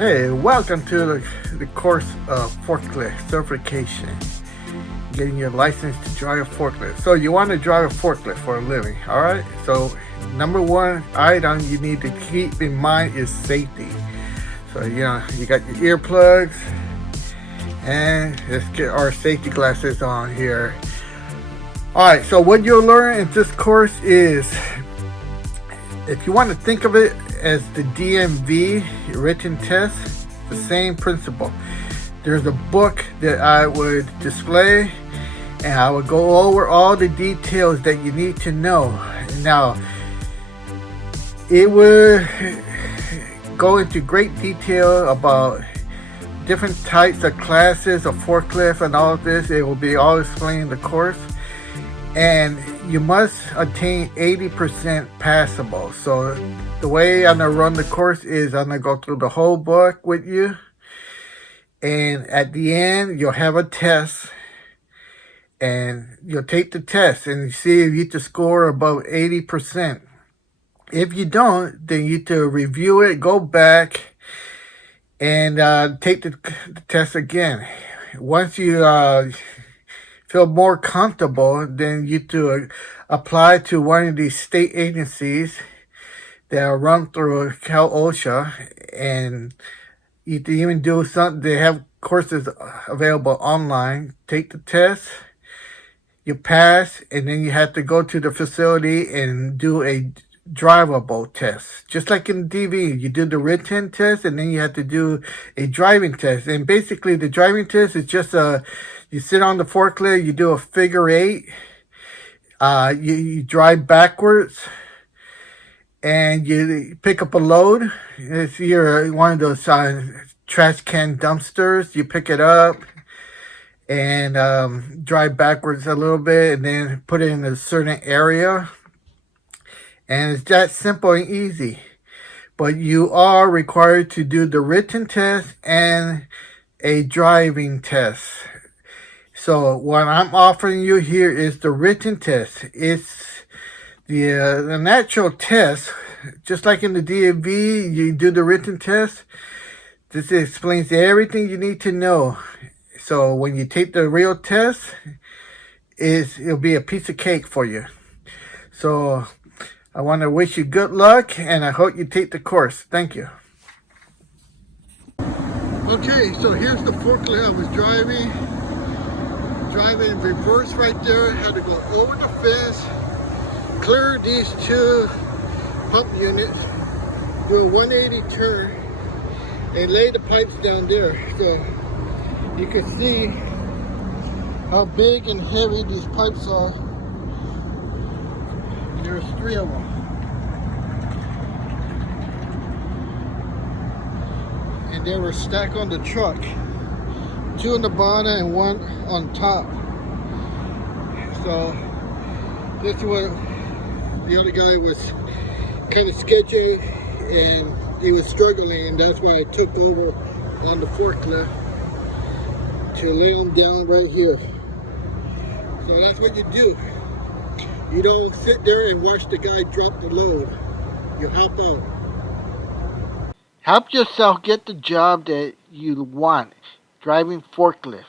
Hey, welcome to the course of forklift certification. Getting your license to drive a forklift. So you want to drive a forklift for a living, all right? So number one item you need to keep in mind is safety. So you got your earplugs, and let's get our safety glasses on here. All right. So what you'll learn in this course is, if you want to think of it as the DMV written test, the same principle. There's a book that I would display, and I would go over all the details that you need to know. Now, it would go into great detail about different types of classes of forklift and all of this. It will be all explained in the course. And you must attain 80% passable. So the way I'm going to run the course is I'm going to go through the whole book with you. And at the end, you'll have a test. And you'll take the test and see if you can score above 80%. If you don't, then you need to review it, go back, and take the test again. Once you feel more comfortable, then you to apply to one of these state agencies that are run through Cal OSHA, and you can even do something. They have courses available online. Take the test, you pass, and then you have to go to the facility and do a drivable test. Just like in DV, you do the written test, and then you have to do a driving test. And basically, the driving test is just you sit on the forklift, you do a figure eight, you drive backwards, and you pick up a load. If you're one of those trash can dumpsters, you pick it up and drive backwards a little bit, and then put it in a certain area. And it's that simple and easy. But you are required to do the written test and a driving test. So what I'm offering you here is the written test. It's the natural test. Just like in the DMV, you do the written test. This explains everything you need to know. So when you take the real test, it'll be a piece of cake for you. So I want to wish you good luck, and I hope you take the course. Thank you. Okay, so here's the forklift I was driving in reverse right there. Had to go over the fence, clear these two pump units, do a 180 turn, and lay the pipes down there. So you can see how big and heavy these pipes are. There's 3 of them. And they were stacked on the truck. 2 on the bottom and 1 on top. So this is what the other guy was kind of sketchy, and he was struggling, and that's why I took over on the forklift to lay him down right here. So that's what you do. You don't sit there and watch the guy drop the load. You help out. Help yourself get the job that you want, driving forklift.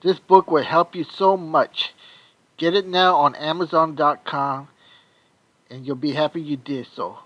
This book will help you so much. Get it now on Amazon.com, and you'll be happy you did so.